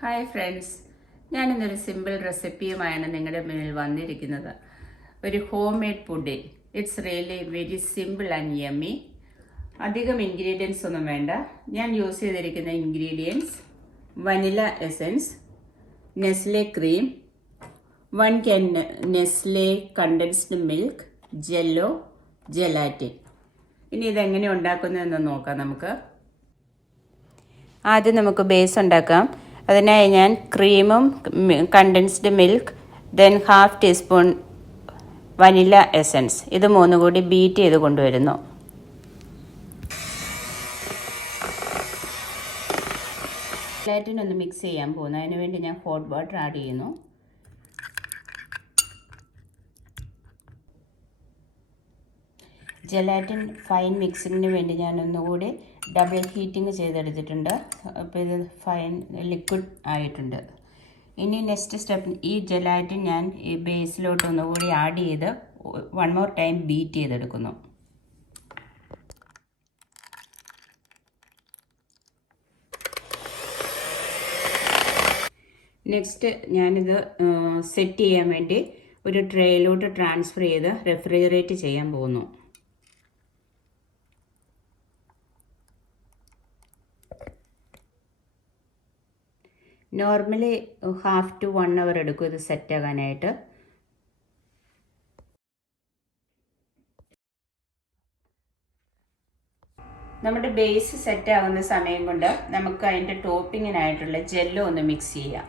Hi friends, ഞാനിന്നൊരു simple റെസിപ്പിയുമായാണ് നിങ്ങളുടെ മുന്നിൽ വന്നിരിക്കുന്നത്. ഒരു homemade pudding. It's really very simple and yummy. അധികം ഇൻഗ്രീഡിയൻസ് ഒന്നും വേണ്ട. ഞാൻ യൂസ് ചെയ്തിരിക്കുന്ന ingredients: vanilla essence, Nestle cream, 1 can Nestle condensed milk, jello, gelatin. ഇനി ഇതെങ്ങനെ ഉണ്ടാക്കുന്നതെന്ന് നോക്കാം നമുക്ക്. ആദ്യം നമുക്ക് ബേസ് ഉണ്ടാക്കാം. അതിനായി ഞാൻ ക്രീമും condensed milk, then 1/2 teaspoon vanilla essence, ഇത് മൂന്നും കൂടി ബീറ്റ് ചെയ്ത് കൊണ്ടുവരുന്നു. ജെലാറ്റിൻ ഒന്ന് മിക്സ് ചെയ്യാൻ പോകുന്നു. അതിന് വേണ്ടി ഞാൻ ഹോട്ട് വാട്ടർ ആഡ് ചെയ്യുന്നു. ജെലാറ്റിൻ ഫൈൻ മിക്സിങ്ങിന് വേണ്ടി ഞാൻ ഒന്നുകൂടി ഡബിൾ ഹീറ്റിംഗ് ചെയ്തെടുത്തിട്ടുണ്ട്. അപ്പോൾ ഇത് ഫൈൻ ലിക്വിഡ് ആയിട്ടുണ്ട്. ഇനി നെക്സ്റ്റ് സ്റ്റെപ്പ്, ഈ ജെലാറ്റിൻ ഞാൻ ഈ ബേസിലോട്ട് ഒന്നുകൂടി ആഡ് ചെയ്ത് 1 more ടൈം ബീറ്റ് ചെയ്തെടുക്കുന്നു. നെക്സ്റ്റ് ഞാനിത് സെറ്റ് ചെയ്യാൻ വേണ്ടി ഒരു ട്രേയിലോട്ട് ട്രാൻസ്ഫർ ചെയ്ത് റെഫ്രിജറേറ്റ് ചെയ്യാൻ പോകുന്നു. നോർമലി 1/2 to 1 hour എടുക്കും ഇത് സെറ്റ് ആകാനായിട്ട്. നമ്മുടെ ബേസ് സെറ്റ് ആകുന്ന സമയം കൊണ്ട് നമുക്ക് അതിൻ്റെ ടോപ്പിങ്ങിനായിട്ടുള്ള ജെല്ലോ ഒന്ന് മിക്സ് ചെയ്യാം.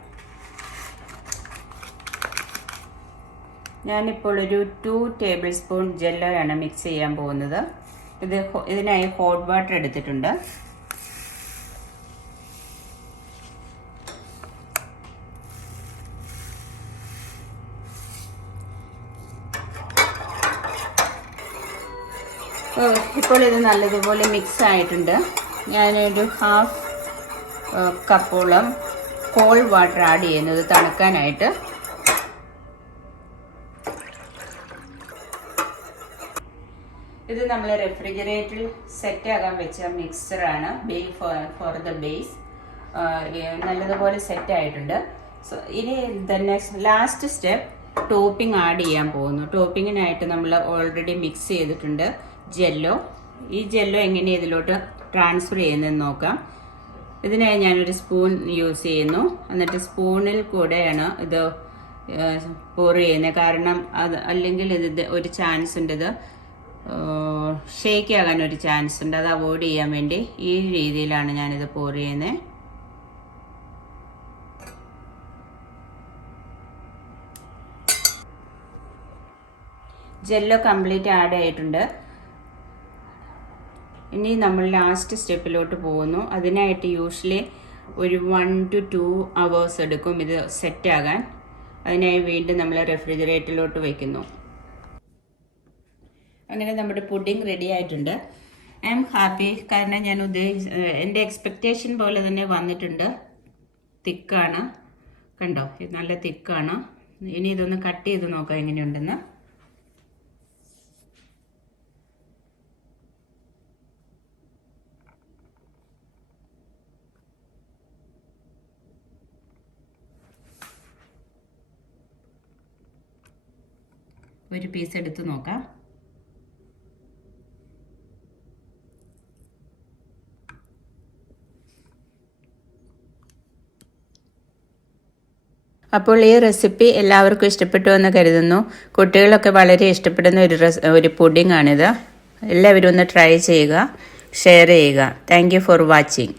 ഞാനിപ്പോൾ ഒരു 2 tablespoon ജെല്ലോയാണ് മിക്സ് ചെയ്യാൻ പോകുന്നത്. ഇതിനായി ഹോട്ട് വാട്ടർ എടുത്തിട്ടുണ്ട്. ഇപ്പോൾ ഇത് നല്ലതുപോലെ മിക്സ് ആയിട്ടുണ്ട്. ഞാനൊരു 1/2 കപ്പോളം കോൾഡ് വാട്ടർ ആഡ് ചെയ്യുന്നത് തണുക്കാനായിട്ട്. ഇത് നമ്മൾ റെഫ്രിജറേറ്ററിൽ സെറ്റ് ആകാൻ വെച്ച മിക്സറാണ് ഫോർ ദ ബേസ്. നല്ലതുപോലെ സെറ്റ് ആയിട്ടുണ്ട്. സോ ഇനി ലാസ്റ്റ് സ്റ്റെപ്പ് ടോപ്പിംഗ് ആഡ് ചെയ്യാൻ പോകുന്നു. ടോപ്പിങ്ങിനായിട്ട് നമ്മൾ ഓൾറെഡി മിക്സ് ചെയ്തിട്ടുണ്ട് ജെല്ലോ. ഈ ജെല്ലോ എങ്ങനെ ഇതിലോട്ട് ട്രാൻസ്ഫർ ചെയ്യുന്നതെന്ന് നോക്കാം. ഇതിനായി ഞാനൊരു സ്പൂൺ യൂസ് ചെയ്യുന്നു. എന്നിട്ട് സ്പൂണിൽ കൂടെയാണ് ഇത് പോർ ചെയ്യുന്നത്. കാരണം അല്ലെങ്കിൽ ഇത് ഒരു ചാൻസ് ഉണ്ട്, ഇത് ഷേക്ക് ആകാൻ ഒരു ചാൻസ് ഉണ്ട്. അത് അവോയ്ഡ് ചെയ്യാൻ വേണ്ടി ഈ രീതിയിലാണ് ഞാനിത് പോർ ചെയ്യുന്നത്. ജെല്ലോ കംപ്ലീറ്റ് ആഡ് ആയിട്ടുണ്ട്. ഇനി നമ്മൾ ലാസ്റ്റ് സ്റ്റെപ്പിലോട്ട് പോകുന്നു. അതിനായിട്ട് യൂഷ്വലി ഒരു 1 to 2 hours എടുക്കും ഇത് സെറ്റ് ആകാൻ. അതിനായി വീണ്ടും നമ്മൾ റെഫ്രിജറേറ്ററിലോട്ട് വയ്ക്കുന്നു. അങ്ങനെ നമ്മുടെ പുഡിംഗ് റെഡി ആയിട്ടുണ്ട്. I am happy. കാരണം ഞാൻ എൻ്റെ എക്സ്പെക്റ്റേഷൻ പോലെ തന്നെ വന്നിട്ടുണ്ട്. തിക്കാണ്, കണ്ടോ, ഇത് നല്ല തിക്കാണ്. ഇനി ഇതൊന്ന് കട്ട് ചെയ്ത് നോക്കാം എങ്ങനെയുണ്ടെന്ന്. ഒരു പീസ് എടുത്ത് നോക്കാം. അപ്പോൾ ഈ റെസിപ്പി എല്ലാവർക്കും ഇഷ്ടപ്പെട്ടു എന്ന് കരുതുന്നു. കുട്ടികളൊക്കെ വളരെ ഇഷ്ടപ്പെടുന്ന ഒരു പുഡിംഗ് ആണിത്. എല്ലാവരും ഒന്ന് ട്രൈ ചെയ്യുക, ഷെയർ ചെയ്യുക. Thank you for watching.